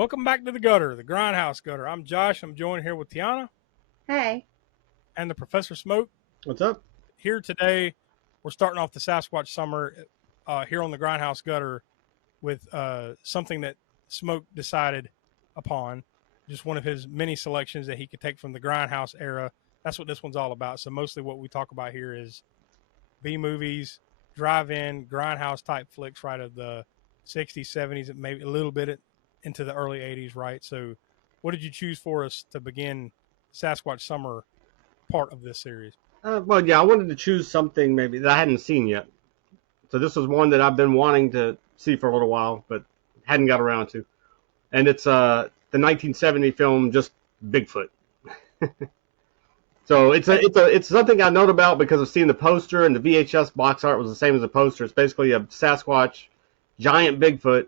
Welcome back to the gutter, the Grindhouse gutter. I'm Josh. I'm joined here with Tiana Hey. and the Professor Smoke. What's up? Here today, we're starting off the Sasquatch summer here on the Grindhouse gutter with something that Smoke decided upon. Just one of his many selections that he could take from the Grindhouse era. That's what this one's all about. So mostly what we talk about here is B movies, drive-in, Grindhouse type flicks, right, of the 60s, 70s, and maybe a little bit into the early 80s, right? So what did you choose for us to begin Sasquatch Summer part of this series? I wanted to choose something maybe that I hadn't seen yet. So this was one that I've been wanting to see for a little while, but hadn't got around to. And it's the 1970 film, just Bigfoot. So it's something I know about because I've seen the poster, and the VHS box art was the same as the poster. It's basically a Sasquatch, giant Bigfoot,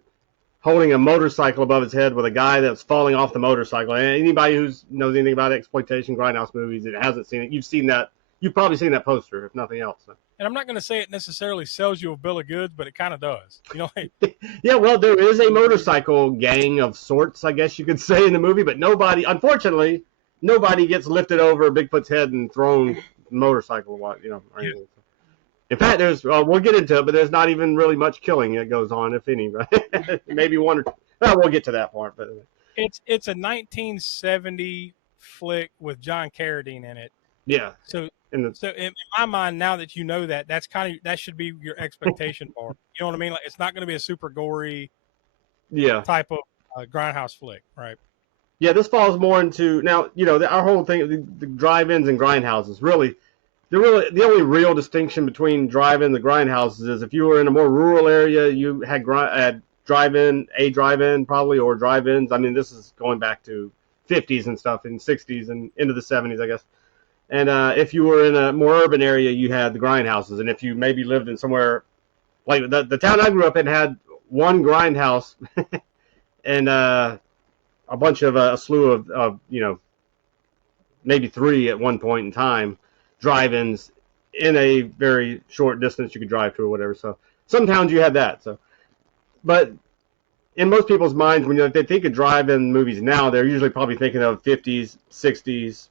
holding a motorcycle above his head with a guy that's falling off the motorcycle. And anybody who knows anything about Exploitation, Grindhouse movies, that hasn't seen it, you've seen that. You've probably seen that poster, if nothing else. And I'm not going to say it necessarily sells you a bill of goods, but it kind of does. You know, yeah, well, there is a motorcycle gang of sorts, I guess you could say, in the movie, but unfortunately, nobody gets lifted over Bigfoot's head and thrown motorcycle, or anything. In fact, we'll get into it, but there's not even really much killing that goes on, if any, right? Maybe one or two. Well, we'll get to that part. But it's a 1970 flick with John Carradine in it. Yeah. So in my mind, now that you know that, that should be your expectation bar. You know what I mean? Like, it's not going to be a super gory, type of Grindhouse flick, right? Yeah, this falls more into now. Our whole thing, the drive-ins and grindhouses. Really, the only real distinction between drive-in and the grindhouses is if you were in a more rural area, you had drive-in probably, or drive-ins. I mean, this is going back to 50s and stuff, and 60s and into the 70s, I guess. And if you were in a more urban area, you had the grindhouses. And if you maybe lived in somewhere like the town I grew up in had one grindhouse and a slew of maybe three at one point in time, drive-ins in a very short distance you could drive to or whatever. So some towns you had that. So, but in most people's minds, when they think of drive-in movies now, they're usually probably thinking of 50s, 60s,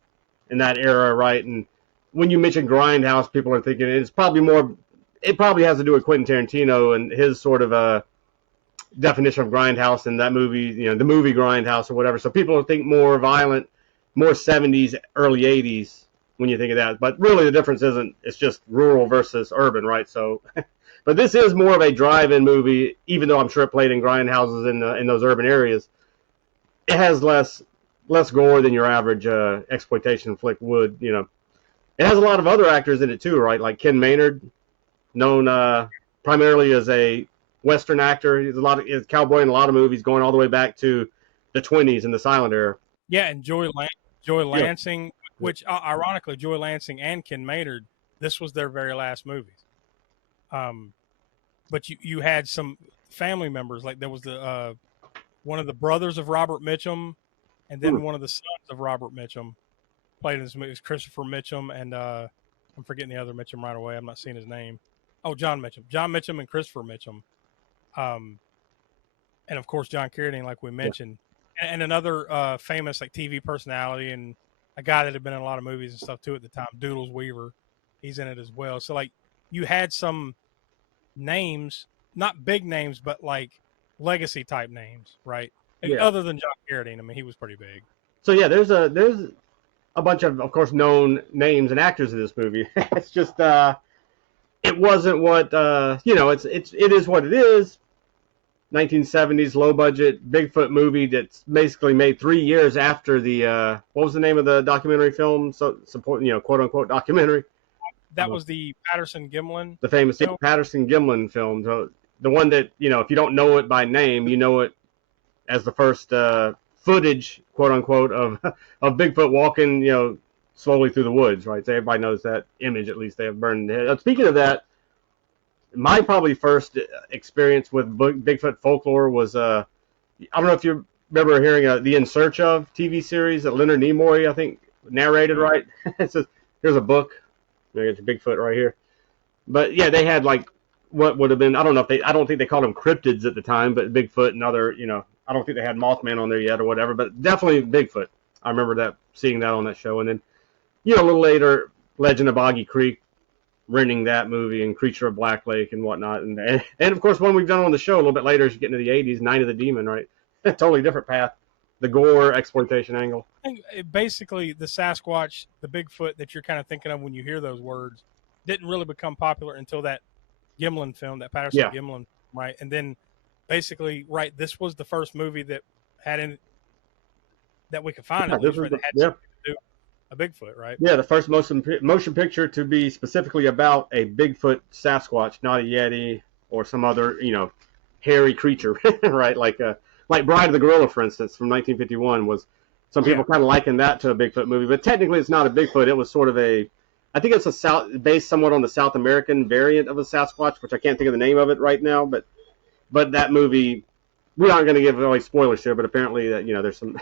in that era, right? And when you mention Grindhouse, people are thinking it probably has to do with Quentin Tarantino and his sort of a definition of Grindhouse in that movie, the movie Grindhouse or whatever. So people think more violent, more 70s, early 80s when you think of that. But really the difference it's just rural versus urban, right? So, but this is more of a drive-in movie, even though I'm sure it played in grindhouses in those urban areas. It has less gore than your average exploitation flick would. It has a lot of other actors in it too, right? Like Ken Maynard, known primarily as a Western actor. He's a cowboy in a lot of movies, going all the way back to the 20s and the silent era. Yeah, and Joi Lansing, which ironically, Joi Lansing and Ken Maynard, this was their very last movies. But you had some family members, like there was the one of the brothers of Robert Mitchum, and then one of the sons of Robert Mitchum played in this movie. It was Christopher Mitchum, and I'm forgetting the other Mitchum right away. I'm not seeing his name. Oh, John Mitchum. John Mitchum and Christopher Mitchum. And, of course, John Carradine, like we mentioned. Yeah. And another famous TV personality and a guy that had been in a lot of movies and stuff, too, at the time, Doodles Weaver. He's in it as well. So, you had some names, not big names, but, legacy-type names, right? Yeah. Other than John Carradine, I mean, he was pretty big. So yeah, there's a bunch of course, known names and actors in this movie. It's just it wasn't what it is what it is. 1970s low budget Bigfoot movie that's basically made 3 years after the what was the name of the documentary film? So support quote unquote documentary. That was the Patterson-Gimlin. The famous Patterson-Gimlin film. So the one that if you don't know it by name, you know it as the first footage, quote unquote, of Bigfoot walking, slowly through the woods, right? So everybody knows that image, at least they have burned in the head. Speaking of that, my probably first experience with Bigfoot folklore was, I don't know if you remember hearing the In Search Of TV series that Leonard Nimoy, I think, narrated, right? It says, here's a book. I got your Bigfoot right here. But yeah, they had what would have been, I don't think they called them cryptids at the time, but Bigfoot and other I don't think they had Mothman on there yet or whatever, but definitely Bigfoot. I remember seeing that on that show. And then, a little later, Legend of Boggy Creek, renting that movie, and Creature of Black Lake and whatnot. And of course, one we've done on the show a little bit later as you get into the 80s, Night of the Demon, right? Totally different path. The gore exploitation angle. I think basically the Sasquatch, the Bigfoot that you're kind of thinking of when you hear those words, didn't really become popular until that Gimlin film, that Patterson Gimlin, right? And then basically, right, this was the first movie that had that we could find at least, right, that had something to do a Bigfoot, right? Yeah, the first motion picture to be specifically about a Bigfoot Sasquatch, not a Yeti or some other, hairy creature, right? Like Bride of the Gorilla, for instance, from 1951 was. Some people kind of liken that to a Bigfoot movie, but technically it's not a Bigfoot. It was sort of I think it's based somewhat on the South American variant of a Sasquatch, which I can't think of the name of it right now. But that movie, we aren't going to give away spoilers here, but apparently that there's some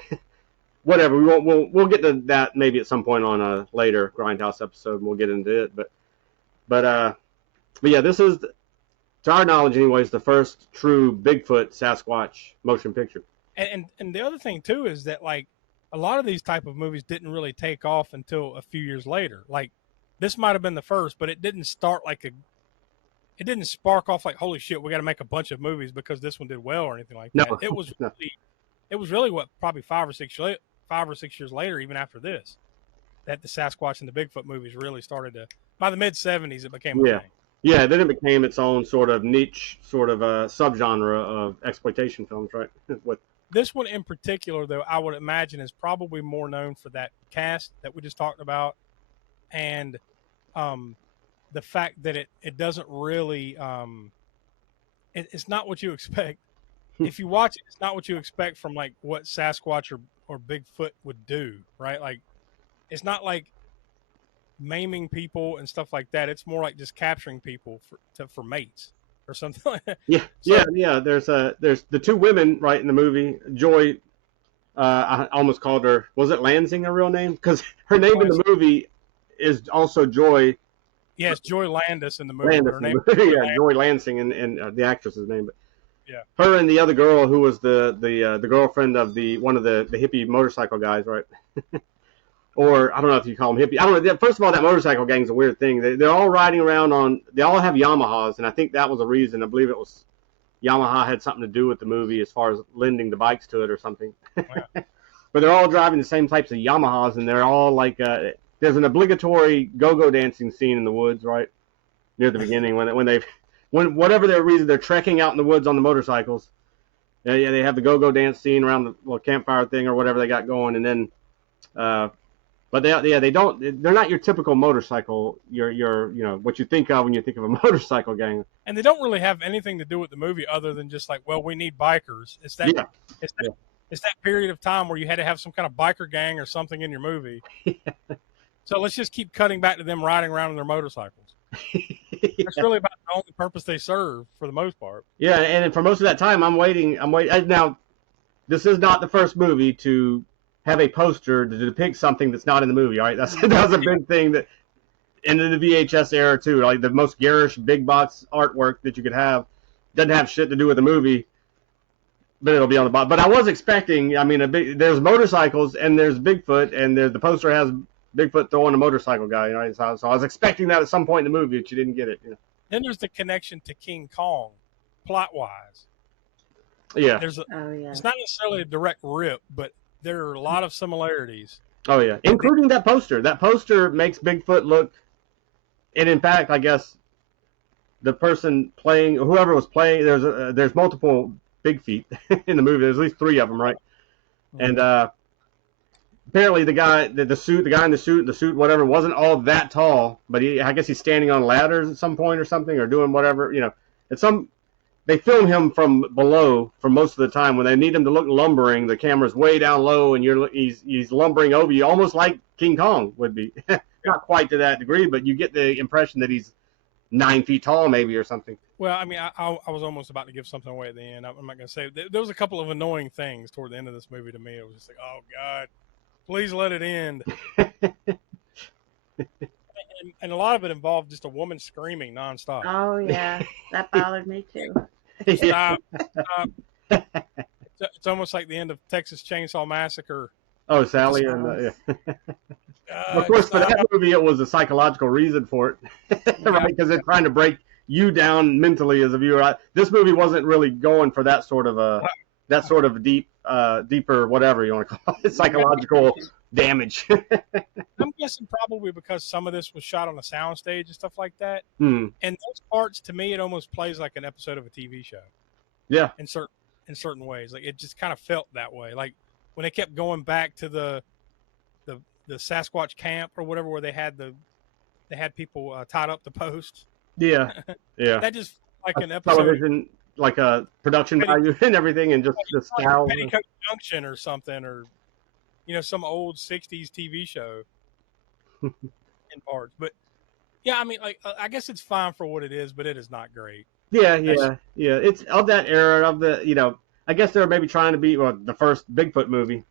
whatever. We'll get to that maybe at some point on a later Grindhouse episode. And we'll get into it, but yeah, this is, to our knowledge, anyways, the first true Bigfoot Sasquatch motion picture. And the other thing too is that a lot of these type of movies didn't really take off until a few years later. Like this might have been the first, but it didn't start it didn't spark off like, holy shit, we got to make a bunch of movies because this one did well or anything like that. It was really what, probably 5 or 6 years later, even after this, that the Sasquatch and the Bigfoot movies really started to, by the mid 70s, it became a thing. Yeah, then it became its own sort of niche, sort of a subgenre of exploitation films, right? This one in particular, though, I would imagine is probably more known for that cast that we just talked about, and the fact that it doesn't really it's not what you expect. If you watch it, it's not what you expect from like what Sasquatch or Bigfoot would do, right? Like it's not like maiming people and stuff like that. It's more like just capturing people for mates or something like that. Yeah. There's the two women, right, in the movie. Joi, I almost called her, was it Lansing a real name? Because her name in the movie is also Joi. Yeah, it's Joi Landis in the movie. Her name Joi Lansing and the actress's name. But yeah, her and the other girl who was the girlfriend of one of the hippie motorcycle guys, right? Or I don't know if you call them hippie. I don't know. First of all, that motorcycle gang's a weird thing. They're all riding around they all have Yamahas, and I think that was a reason. I believe it was Yamaha had something to do with the movie as far as lending the bikes to it or something. Oh, yeah. But they're all driving the same types of Yamahas, and they're all like, there's an obligatory go-go dancing scene in the woods, right? Near the beginning when whatever their reason, they're trekking out in the woods on the motorcycles. Yeah, they have the go-go dance scene around the little campfire thing or whatever they got going, and then, but they're not your typical motorcycle, what you think of when you think of a motorcycle gang. And they don't really have anything to do with the movie other than just like, well, we need bikers. It's that period of time where you had to have some kind of biker gang or something in your movie. So let's just keep cutting back to them riding around on their motorcycles. That's really about the only purpose they serve for the most part. Yeah, and for most of that time, I'm waiting. Now, this is not the first movie to have a poster to depict something that's not in the movie. All right, that was a big thing that in the VHS era too. Like the most garish big box artwork that you could have doesn't have shit to do with the movie, but it'll be on the bottom. But I was expecting. I mean, there's motorcycles and there's Bigfoot, and the poster has Bigfoot throwing a motorcycle guy. Right, so I was expecting that at some point in the movie, but you didn't get it. Then there's the connection to King Kong, plot wise. Yeah, it's not necessarily a direct rip, but there are a lot of similarities. Oh yeah, including that poster. That poster makes Bigfoot look, and in fact, I guess the person playing, whoever was playing, there's multiple big feet in the movie. There's at least 3 of them, right? Mm-hmm. And apparently the guy in the suit, whatever, wasn't all that tall, but I guess he's standing on ladders at some point or something, or doing whatever, They film him from below for most of the time. When they need him to look lumbering, the camera's way down low, and he's lumbering over you, almost like King Kong would be. Not quite to that degree, but you get the impression that he's 9 feet tall, maybe, or something. Well, I mean, I was almost about to give something away at the end. I'm not going to say. There was a couple of annoying things toward the end of this movie to me. It was just like, oh God, please let it end. And a lot of it involved just a woman screaming nonstop. Oh yeah, that bothered me too. Stop. It's almost like the end of Texas Chainsaw Massacre. Oh, Sally, and yeah. Of course, Just for that movie, it was a psychological reason for it, right? Because they're trying to break you down mentally as a viewer. This movie wasn't really going for that sort of deeper, whatever you want to call it, psychological damage. I'm guessing probably because some of this was shot on a soundstage and stuff like that. Hmm. And those parts, to me, it almost plays like an episode of a TV show. Yeah. In certain ways, like it just kind of felt that way. Like when they kept going back to the Sasquatch camp or whatever, where they had people tied up to posts. Yeah. Yeah. That just like an episode. Television, like a production value and everything, and just the style. Like Petticoat Junction or something, or some old '60s TV show in parts. But yeah, I mean, like I guess it's fine for what it is, but it is not great. Yeah. It's of that era of the. I guess they were maybe trying to be the first Bigfoot movie.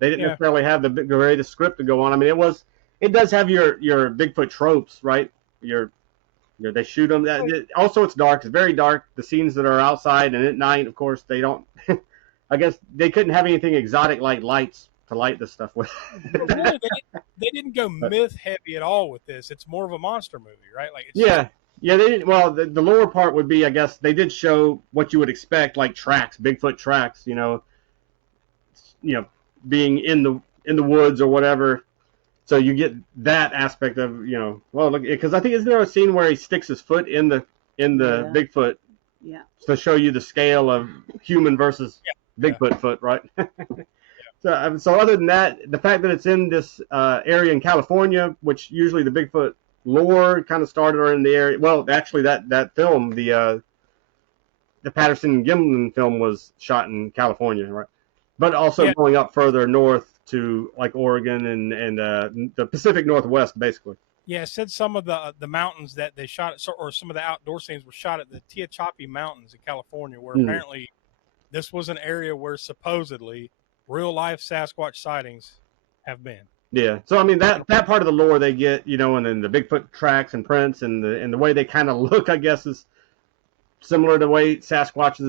They didn't necessarily have the greatest script to go on. I mean, it does have your Bigfoot tropes, right? They shoot them. Also, it's dark. It's very dark. The scenes that are outside and at night, of course, they don't. I guess they couldn't have anything exotic like lights to light this stuff with. Really, they didn't go myth heavy at all with this. It's more of a monster movie, right? Like yeah. They didn't. Well, the lower part would be, I guess, they did show what you would expect, like tracks, Bigfoot tracks. Being in the woods or whatever. So you get that aspect of, look, because I think isn't there a scene where he sticks his foot in the Bigfoot to show you the scale of human versus Bigfoot foot, right? So other than that, the fact that it's in this area in California, which usually the Bigfoot lore kind of started in the area. Well, actually, that film, the Patterson Gimlin film, was shot in California, right? But also going up further north to like Oregon and the Pacific Northwest, basically. Yeah, it said some of the mountains that they shot at, or some of the outdoor scenes were shot at the Tehachapi Mountains in California, where apparently this was an area where supposedly real life Sasquatch sightings have been. Yeah, so I mean that part of the lore they get, and then the Bigfoot tracks and prints and the way they kind of look, I guess, is similar to the way Sasquatches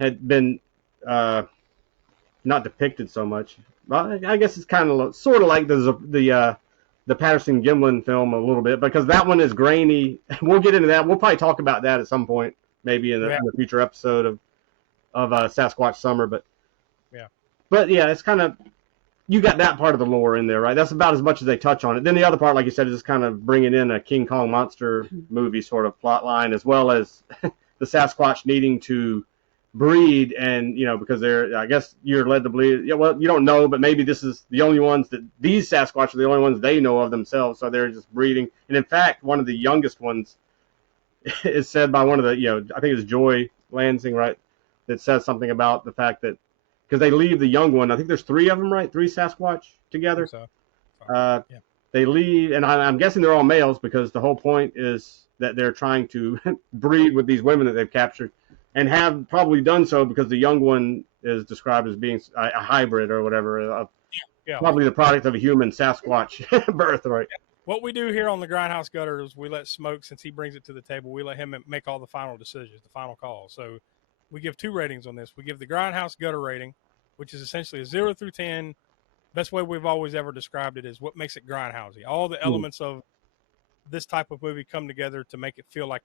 had been. Not depicted so much. Well, I guess it's kind of sort of like the Patterson Gimlin film a little bit, because that one is grainy. We'll get into that. We'll probably talk about that at some point, maybe in a future episode of Sasquatch Summer. But yeah, it's kind of, you got that part of the lore in there, right? That's about as much as they touch on it. Then the other part, like you said, is just kind of bringing in a King Kong monster movie sort of plot line, as well as the Sasquatch needing to breed, and because I guess you're led to believe, well, you don't know, but maybe this is the only ones that these Sasquatch are the only ones they know of themselves, so they're just breeding. And in fact, one of the youngest ones is said by one of the, I think it was Joi Lansing, right, that says something about the fact that because they leave the young one, I think there's 3 of them, right, 3 Sasquatch together. They leave, and I'm guessing they're all males, because the whole point is that they're trying to breed with these women that they've captured. And have probably done so because the young one is described as being a hybrid or whatever, probably the product of a human Sasquatch birth, right? What we do here on the Grindhouse Gutter is we let Smoke, since he brings it to the table, we let him make all the final decisions, the final call. So we give 2 ratings on this. We give the Grindhouse Gutter rating, which is essentially a 0 through 10. Best way we've always ever described it is what makes it grindhousey. All the elements of this type of movie come together to make it feel like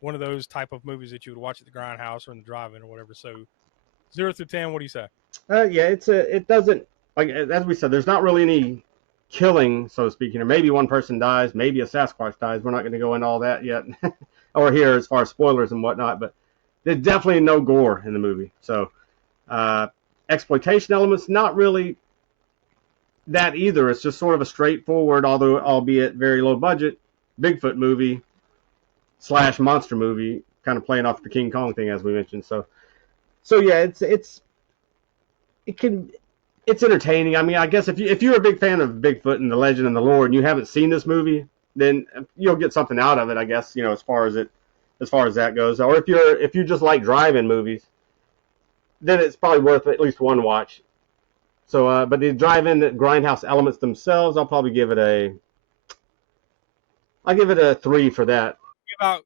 one of those type of movies that you would watch at the Grindhouse or in the drive-in or whatever. So 0 through 10, what do you say? It doesn't, like, as we said, there's not really any killing, so to speak. Maybe one person dies, maybe a Sasquatch dies. We're not going to go into all that yet, or here as far as spoilers and whatnot, but there's definitely no gore in the movie. So exploitation elements, not really that either. It's just sort of a straightforward, although albeit very low budget, Bigfoot movie / monster movie, kind of playing off the King Kong thing, as we mentioned. So yeah, it's entertaining. I mean, I guess if you're a big fan of Bigfoot and the legend and the lore, and you haven't seen this movie, then you'll get something out of it, I guess. As far as that goes. Or if you just like drive-in movies, then it's probably worth at least one watch. So, but the drive-in Grindhouse elements themselves, I'll probably give it a 3 for that. About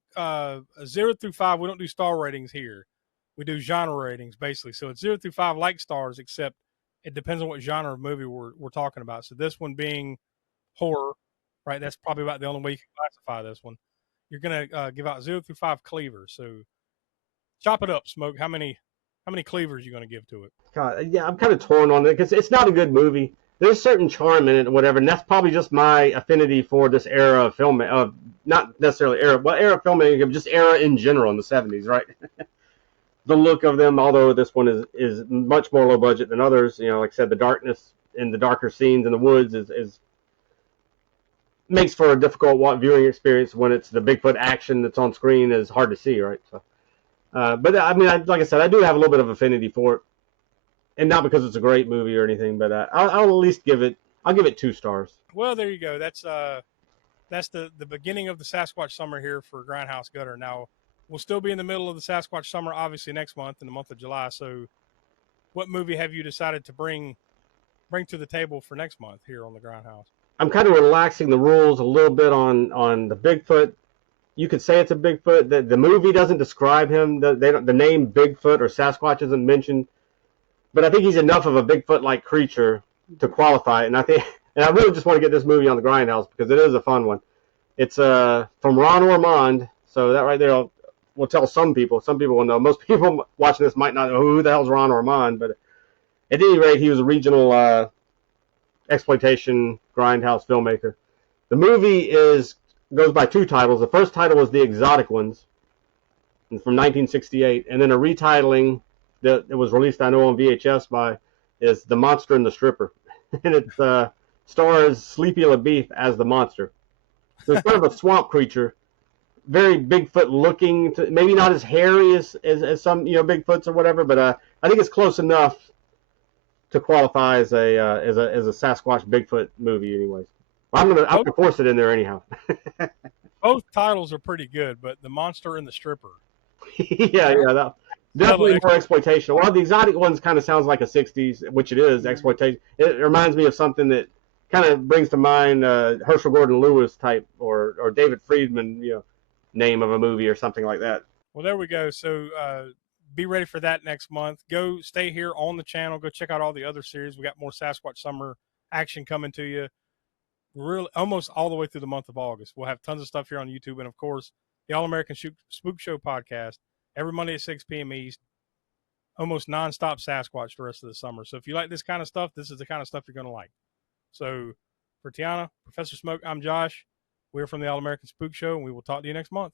0 through 5. We don't do star ratings here, we do genre ratings basically. So it's 0 through 5 like stars, except it depends on what genre of movie we're talking about. So this one being horror, right? That's probably about the only way you can classify this one. You're gonna give out 0 through 5 cleavers. So chop it up, Smoke. How many cleavers you gonna give to it? God, yeah, I'm kind of torn on it because it's not a good movie. There's certain charm in it, or whatever, and that's probably just my affinity for this era of film, not necessarily era, well, era of filmmaking, just era in general in the '70s, right? The look of them, although this one is much more low budget than others, like I said, the darkness and the darker scenes in the woods is makes for a difficult viewing experience when it's the Bigfoot action that's on screen is hard to see, right? So, but I mean, like I said, I do have a little bit of affinity for it. And not because it's a great movie or anything, but I'll at least I'll give it 2 stars. Well, there you go. That's the beginning of the Sasquatch summer here for Grindhouse Gutter. Now, we'll still be in the middle of the Sasquatch summer, obviously next month, in the month of July. So, what movie have you decided to bring to the table for next month here on the Grindhouse? I'm kind of relaxing the rules a little bit on the Bigfoot. You could say it's a Bigfoot. The movie doesn't describe him. The name Bigfoot or Sasquatch isn't mentioned. But I think he's enough of a Bigfoot-like creature to qualify it. And I really just want to get this movie on the Grindhouse because it is a fun one. It's from Ron Ormond, so that right there will tell some people. Some people will know. Most people watching this might not know who the hell's Ron Ormond, but at any rate, he was a regional exploitation Grindhouse filmmaker. The movie goes by 2 titles. The first title was The Exotic Ones from 1968, and then a retitling that it was released, I know, on VHS is The Monster and the Stripper. And it stars Sleepy LaBeef as the monster. So it's kind of a swamp creature, very Bigfoot looking, maybe not as hairy as some Bigfoots or whatever, but I think it's close enough to qualify as a Sasquatch Bigfoot movie anyways. I'm gonna force it in there anyhow. Both titles are pretty good, but The Monster and the Stripper. yeah. Definitely more exploitation. Well, The Exotic Ones kind of sounds like a 60s, which it is, exploitation. It reminds me of something that kind of brings to mind Herschel Gordon Lewis type or David Friedman, name of a movie or something like that. Well, there we go. So be ready for that next month. Go stay here on the channel. Go check out all the other series. We got more Sasquatch summer action coming to you. Really, almost all the way through the month of August. We'll have tons of stuff here on YouTube. And, of course, the All-American Spookshow podcast every Monday at 6 p.m. East. Almost nonstop Sasquatch the rest of the summer. So if you like this kind of stuff, this is the kind of stuff you're going to like. So for Tiana, Professor Smoke, I'm Josh. We're from the All-American Spook Show, and we will talk to you next month.